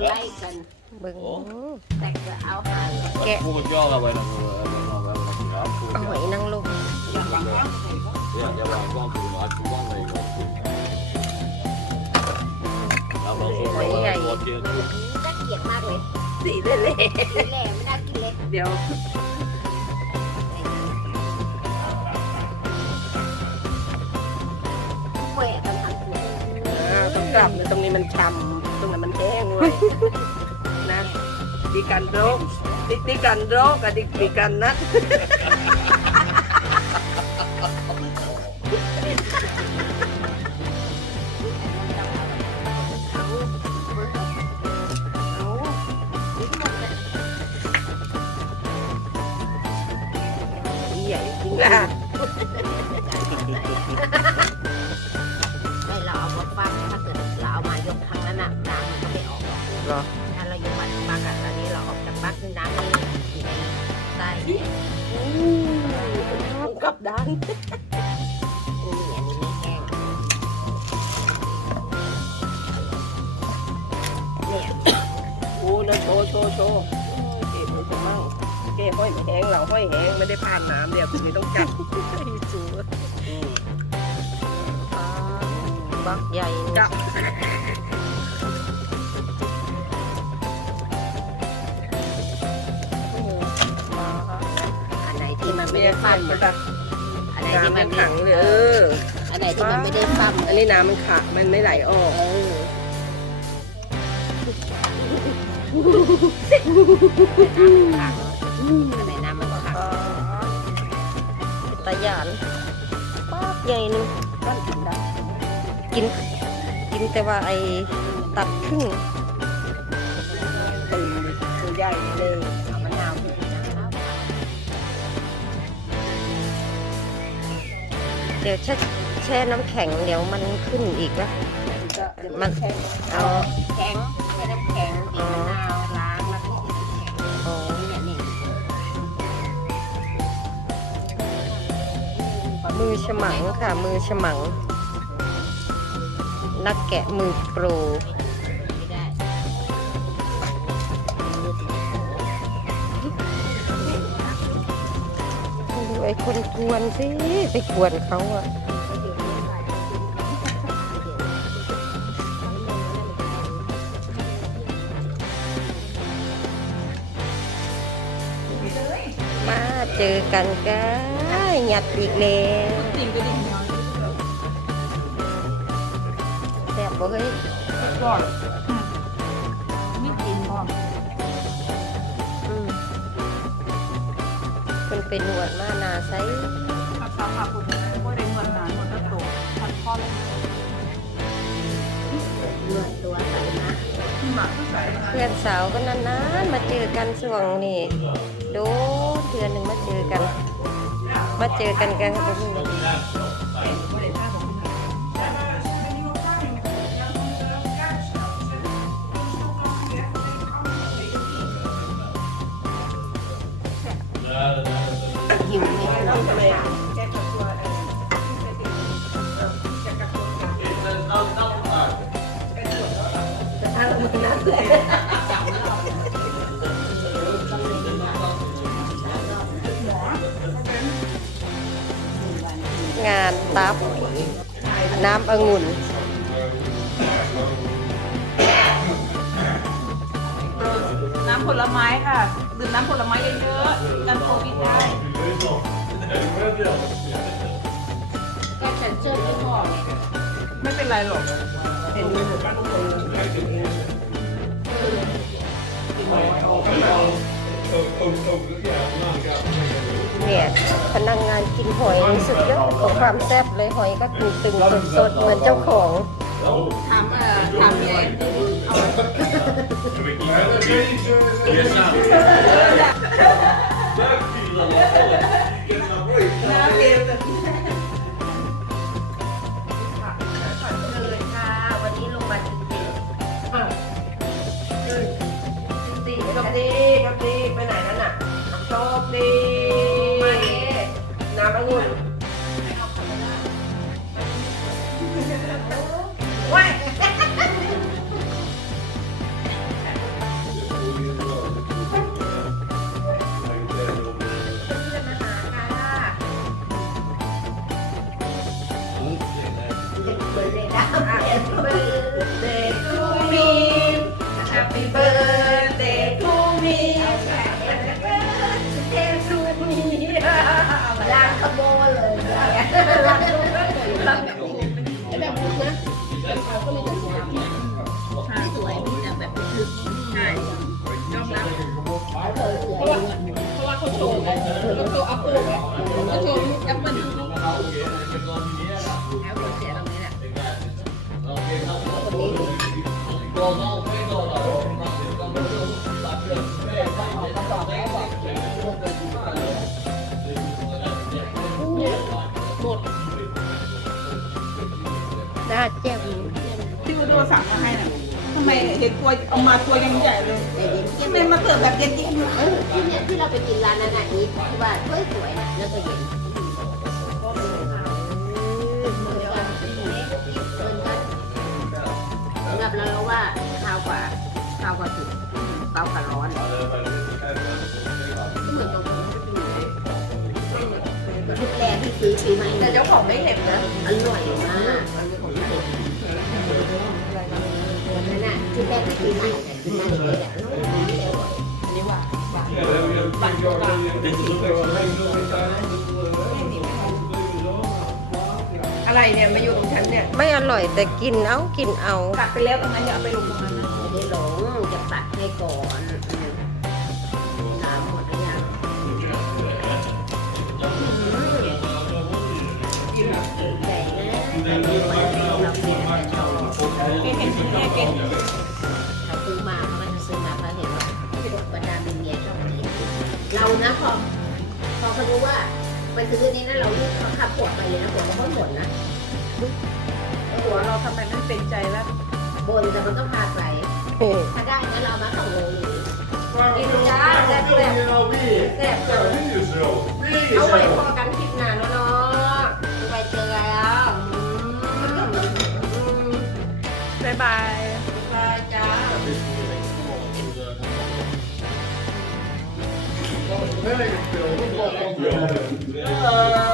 ไล่กันเบิ่งแต่ก็เอาหางแกะ Puhut jolla vai na no vai na kira เอาหอยนางรม Ja ja vaan vaan kun asu vaan ei ole. Ja vaan se on vuotia. น่าเกลียดมากเลยสีเละสีแหลมไม่น่ากินเลยๆเดี๋ยวแหวกกันทั้งตัว อ่าต้องกลับเลยตรงนี้มันช้ำ ตรงนั้น เนี่ยโอ้นะโชว์โชว์โชว์เก็บมันจะมั่งเก้ห้อยแห้งเราห้อยแห้งไม่ได้ผ่านน้ำเดี๋ยวคุณนี้ต้องจับสูบักใหญ่จับอันไหนที่มันไม่ได้ได้ฟัฟันน อะใช่ปะอันไหนที่น้ำมัมันนไม่ขังเลยเออ อันไหนที่มันไม่ได้ฟันอันนี้น้ำมันขังมันไม่ไหลออก เออขังอันไหนน้ำมันขังตะยานป๊าบใหญ่นึงก้อนกินได้กิน กินแต่ว่าไอ้ตัดครึ่งตื่นตัวใหญ่เลย เดี๋ยวแช่แช่น้ำแข็งเดี๋ยวมันขึ้นอีกวะมันเอา แข็งใช้น้ำแข็งบีบมะนาวล้างแล้วก็ใส่น้ำแข็งอ๋อเนี่ยนี่มือฉมังค่ะ มือฉมัง นักแกะมือโปร ไอ้คนกวนสิไปกวนเขาอะมาเจอกันกันหยัดอีกแล้วแซ่บบ่เฮ้ย เป็นหนวดมาหนาใสผักสาวผักคุณว่าได้เงินนานหมดแล้วโตผัดข้อลยหนวดตัวใส่นะเพื่อนสาวก็นานๆมาเจอกันช่วงนี้ โดนเดือนหนึ่งมาเจอกัน มาเจอกันกัน งานตับ น้ำองุ่นน้ำผลไม้ค่ะดื่มน้ำผลไม้เยอะๆกัน โควิดได้แค่ฉันเจอที่ห่อเนี่ยไม่เป็นไรหรอกเนี่ยพนักงานกินหอยสุดยอดของความแซ่บเลยหอยก็ตึงตึงสดสดๆเหมือนเจ้าของถามเอ่อถามพี่เอ็มเอา โ เพราะว่าเขาโชว์ไงเขาโชว์อัพเปอร์ไงเขาโชว์ลูกแอปเปิ้ล แล้วเสียตรงนี้แหละคนนี้ น่าเจ็บ ที่คุณดูสั่งมาให้น่ะทำไมเห็นตัวเอามาตัวยังใหญ่เลย ไมมาเสิร์ฟแบบเย็นๆเออที่เนี่ยที่เราไปกินร้านนั้นอะอีทที่ว่าสวยสวยๆนะแล้วก็เย็นสำหรับเราว่าข้าวกว่าข้าวกว่าสุดข้าวกว่าร้อนเหมือนกับชุดแรกที่ซื้อปีใหม่แต่เจ้าของไม่เห็นนะอร่อยมากวันนั้นน่ะชุดแรกที่ปีใหม่แต่ชุด นั้นเลยอะอร่อยอร่อยอันหวานหวานหวานอะไรเนี่ยมาอยู่ตรงฉันเนี่ยไม่อร่อยแต่กินเอากินเอาตัดไปแล้วตรงนั้นอย่าเอาไปลงตรงนั้นนะไม่ได้หลงจะตัดให้ก่อนน้ำหมดเลย นะพอพอเขารู้ว่าไปซื้ออันนี้นะเราลูกเขาขับขวดไปเลยนะขวดก็หมดนะหัวเราทำไมมันเป็นใจแล้วบนแต่มันต้องพาไปถ้าได้นะเรามาสองโลเลยกินจ้าแซ่บแซ่บแซ่บเจอเอาไว้พอกันคลิปหน้าแล้วเนาะ Very good.